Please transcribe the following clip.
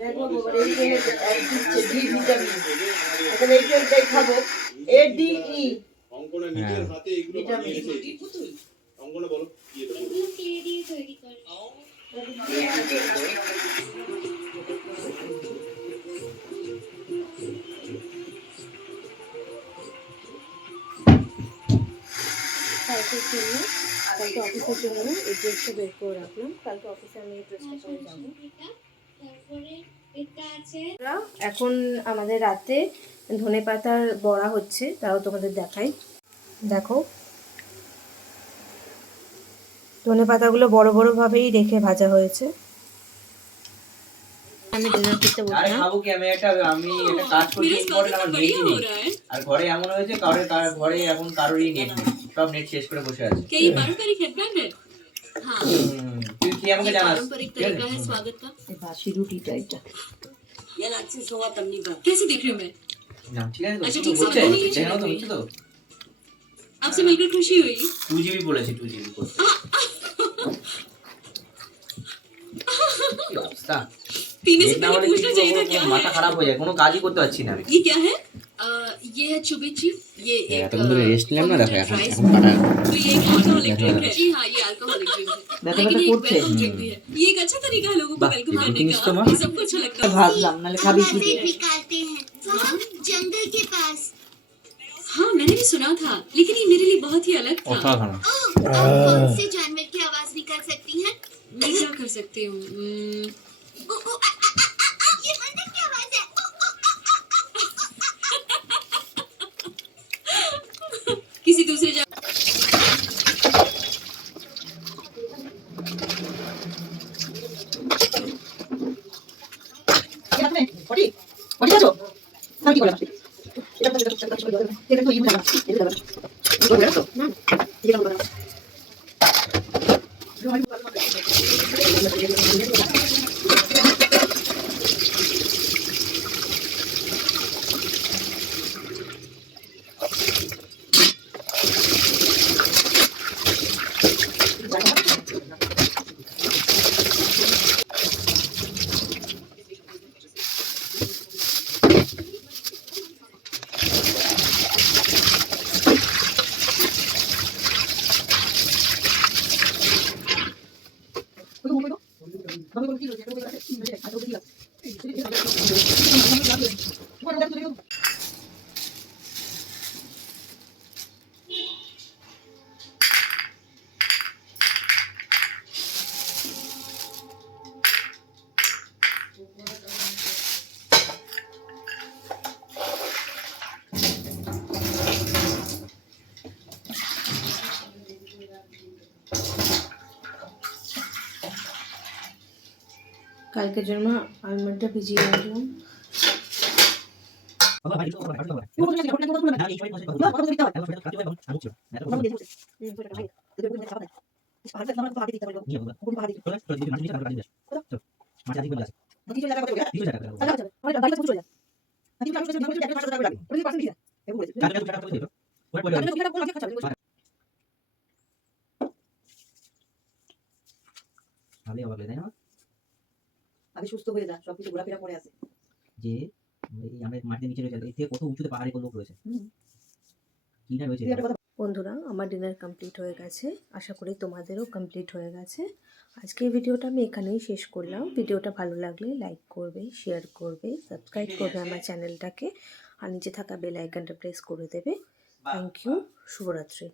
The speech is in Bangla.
দেখো বাবা এই যে দিচ্ছে ডি ভিটামিন। এখন এইটাই খাবো। এ ডি ই অঙ্কনা নিজের হাতে এগুলো বানিয়েছে। অঙ্কনা বলো কি এটা বলো। এগুলো কে দিয়ে তৈরি করে? কালকের জন্য কালকে অফিসের জন্য এই ড্রেসটা বের করে রাখলাম। কালকে অফিসে আমি এই ড্রেসটা পরে যাবো। এখন আমাদের রাতে ধনেপাতার বড়া হচ্ছে, তাও তোমাদের দেখাই। দেখো ধনেপাতাগুলো বড় বড় ভাবেই রেখে ভাজা হয়েছে। আমি ডিনার করতে বসলাম। আরে খাবো কি আমি একটা কাজ করতে ইম্পর্টেন্ট আমার নেটই নেই। আর ঘরে এমন হয়েছে ঘরে এখন কারোরই নেট নেই। সব নেট শেষ করে বসে আছে। क्या ये पारंपरिक हेडबैंड है? हाँ, তুই কি আমাকে জানাস? पारंपरिक तरीका है स्वागत का। এই বাসি রুটিটা এটা ये अच्छे सोवा तमनी का। कैसे दिख रही हूँ मैं? না ঠিক আছে তো। अच्छा, ठीक से বুঝছে? बताओ नहीं, জানো তো বুঝছো তো? आपसे मिलकर खुशी हुई। 2GB বলেছি 2GB করে। কি অবস্থা? पीने से নেট না पहले হলে पूछना चाहिए था क्या মাথা है? খারাপ হয়ে যায়, কোনো কাজই করতে পারছি না আমি। ये क्या है? ये है चुबिची। ये एक এতক্ষণ ধরে রেস্ট নিলাম না, দেখো এখন rice এখন কাটা। तो ये एक अल्कोहलिक ड्रिंक है। जी हाँ, ये अल्कोहलिक ड्रिंक है। लेकिन ये एक वेलकम ड्रिंक भी है। ये एक अच्छा तरीका है लोगों को वेलकम करने का। ये सबको अच्छा लगता है। ভাবলাম নালে খাবি কি দিয়ে। निकालते हैं वहाँ जंगल के पास। हाँ, मैंने भी सुना था, लेकिन ये मेरे लिए बहुत ही अलग था। অসাধারণ। आप कौन से जानवर की आवाज निकाल सकती हैं? मैं क्या कर सकती हूँ? ये बंदर की आवाज है। किसी दूसरे जगह কালকের জন্য আলমন্ডটা ভিজিয়ে রাখলাম। আগে সুস্থ হয়ে যা, সবকিছু ঘোরাফেরা করে আছে যে আমরা মাটির নিচে রয়েছে, এর থেকে কত উঁচুতে পাহাড়ে লোক রয়েছে। কি না রয়েছে। বন্ধুরা আমার ডিনার কমপ্লিট হয়ে গেছে, আশা করি তোমাদেরও কমপ্লিট হয়ে গেছে। আজকের ভিডিওটা আমি এখানেই শেষ করলাম। ভিডিওটা ভালো লাগলে লাইক করবে, শেয়ার করবে, সাবস্ক্রাইব করবে আমার চ্যানেলটাকে, আর নিচে থাকা বেল আইকনটা প্রেস করে দেবে। থ্যাংক ইউ, শুভরাত্রি।